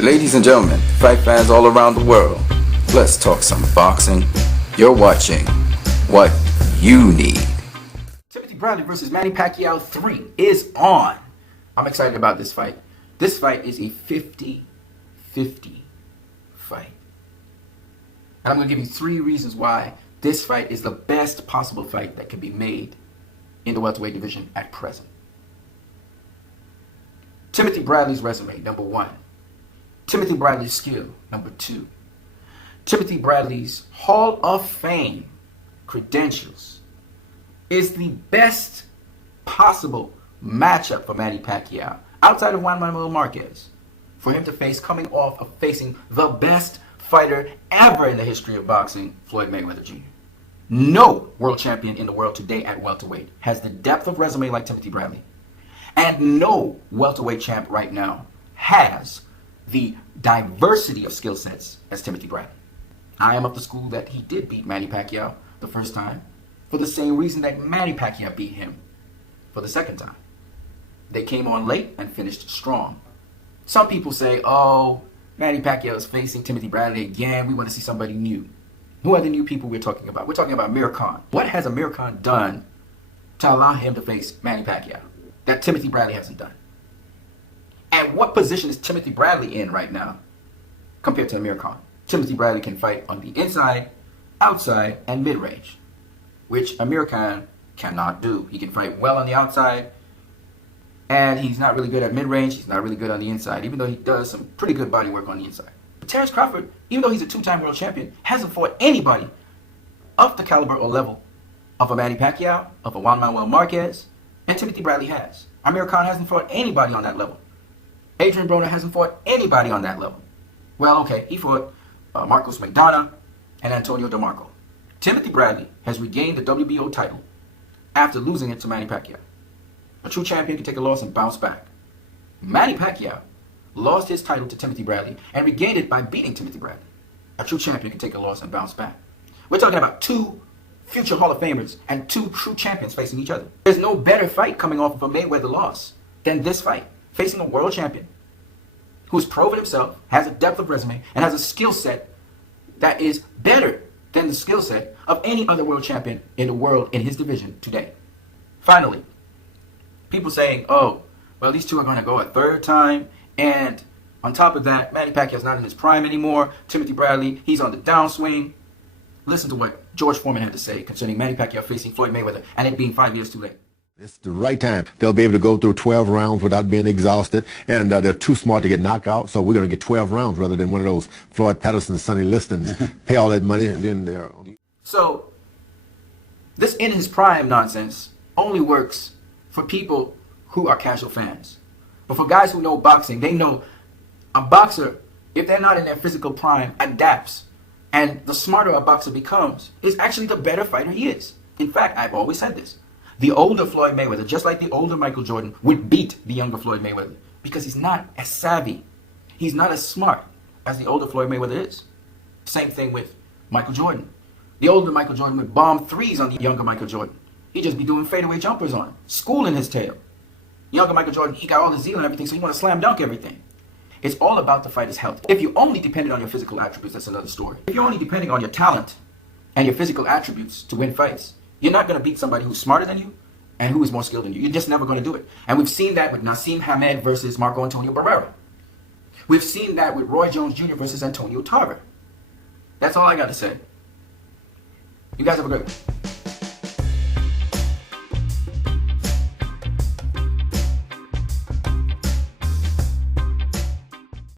Ladies and gentlemen, fight fans all around the world, let's talk some boxing. You're watching What You Need. Timothy Bradley versus Manny Pacquiao 3 is on. I'm excited about this fight. This fight is a 50-50 fight. And I'm going to give you 3 reasons why this fight is the best possible fight that can be made in the welterweight division at present. Timothy Bradley's resume, number 1. Timothy Bradley's skill, number 2. Timothy Bradley's Hall of Fame credentials is the best possible matchup for Manny Pacquiao, outside of Juan Manuel Marquez, for him to face, coming off of facing the best fighter ever in the history of boxing, Floyd Mayweather Jr. No world champion in the world today at welterweight has the depth of resume like Timothy Bradley. And no welterweight champ right now has the diversity of skill sets as Timothy Bradley. I am of the school that he did beat Manny Pacquiao the first time for the same reason that Manny Pacquiao beat him for the second time. They came on late and finished strong. Some people say, oh, Manny Pacquiao is facing Timothy Bradley again. We want to see somebody new. Who are the new people we're talking about? We're talking about Amir Khan. What has Amir Khan done to allow him to face Manny Pacquiao that Timothy Bradley hasn't done? And what position is Timothy Bradley in right now compared to Amir Khan? Timothy Bradley can fight on the inside, outside, and mid-range, which Amir Khan cannot do. He can fight well on the outside, and he's not really good at mid-range. He's not really good on the inside, even though he does some pretty good body work on the inside. But Terence Crawford, even though he's a 2-time world champion, hasn't fought anybody of the caliber or level of a Manny Pacquiao, of a Juan Manuel Marquez, and Timothy Bradley has. Amir Khan hasn't fought anybody on that level. Adrian Broner hasn't fought anybody on that level. Well, okay, he fought Marcos McDonough and Antonio DeMarco. Timothy Bradley has regained the WBO title after losing it to Manny Pacquiao. A true champion can take a loss and bounce back. Manny Pacquiao lost his title to Timothy Bradley and regained it by beating Timothy Bradley. A true champion can take a loss and bounce back. We're talking about 2 future Hall of Famers and 2 true champions facing each other. There's no better fight coming off of a Mayweather loss than this fight, facing a world champion who's proven himself, has a depth of resume, and has a skill set that is better than the skill set of any other world champion in the world in his division today. Finally, people saying, oh, well, these 2 are going to go a 3rd time, and on top of that, Manny Pacquiao's not in his prime anymore. Timothy Bradley, he's on the downswing. Listen to what George Foreman had to say concerning Manny Pacquiao facing Floyd Mayweather and it being 5 years too late. It's the right time. They'll be able to go through 12 rounds without being exhausted, and they're too smart to get knocked out, so we're going to get 12 rounds rather than one of those Floyd Patterson, Sonny Listons, pay all that money, and then they're... So, this in his prime nonsense only works for people who are casual fans. But for guys who know boxing, they know a boxer, if they're not in their physical prime, adapts. And the smarter a boxer becomes is actually the better fighter he is. In fact, I've always said this. The older Floyd Mayweather, just like the older Michael Jordan, would beat the younger Floyd Mayweather because he's not as savvy. He's not as smart as the older Floyd Mayweather is. Same thing with Michael Jordan. The older Michael Jordan would bomb 3s on the younger Michael Jordan. He'd just be doing fadeaway jumpers on him, schooling his tail. Younger Michael Jordan, he got all the zeal and everything, so he want to slam dunk everything. It's all about the fighter's health. If you only depended on your physical attributes, that's another story. If you're only depending on your talent and your physical attributes to win fights, you're not going to beat somebody who's smarter than you and who is more skilled than you. You're just never going to do it. And we've seen that with Naseem Hamed versus Marco Antonio Barrera. We've seen that with Roy Jones Jr. versus Antonio Tarver. That's all I got to say. You guys have a great one.